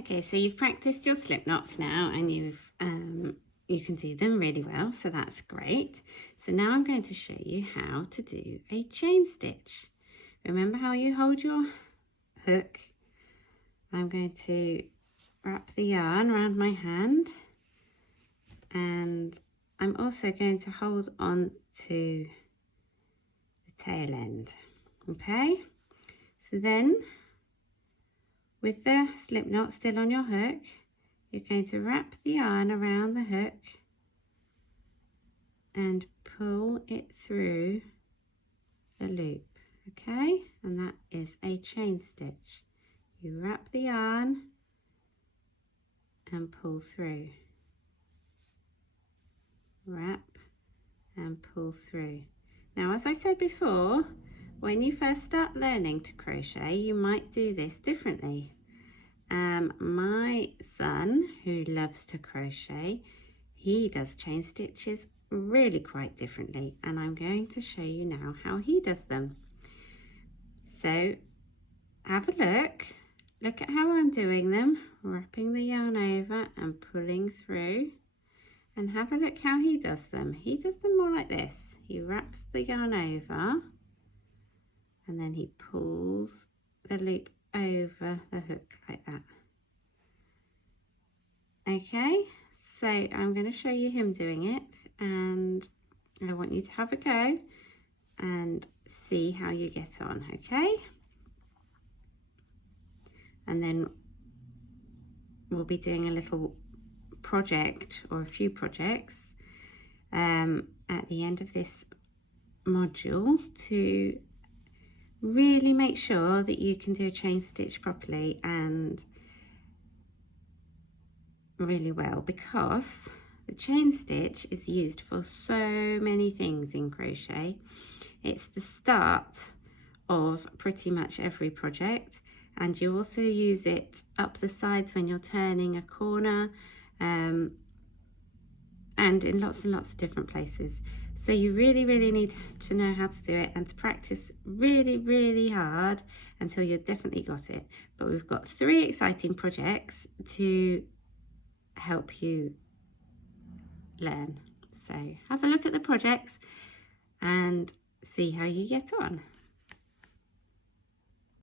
Okay, so you've practiced your slip knots now, and you can do them really well, so that's great. So now I'm going to show you how to do a chain stitch. Remember how you hold your hook? I'm going to wrap the yarn around my hand, and I'm also going to hold on to the tail end. Okay, so then with the slip knot still on your hook, you're going to wrap the yarn around the hook and pull it through the loop, okay? And that is a chain stitch. You wrap the yarn and pull through. Wrap and pull through. Now, as I said before, when you first start learning to crochet, you might do this differently. My son, who loves to crochet, he does chain stitches really quite differently, and I'm going to show you now how he does them. So have a look at how I'm doing them, wrapping the yarn over and pulling through, and have a look how he does them. He does them more like this. He wraps the yarn over and then he pulls the loop over the hook like that. Okay, so I'm going to show you him doing it, and I want you to have a go and see how you get on, okay? And then we'll be doing a little project or a few projects at the end of this module to really make sure that you can do a chain stitch properly and really well, because the chain stitch is used for so many things in crochet. It's the start of pretty much every project, and you also use it up the sides when you're turning a corner, and in lots and lots of different places. So you really need to know how to do it and to practice really hard until you've definitely got it. But we've got 3 exciting projects to help you learn. So have a look at the projects and see how you get on.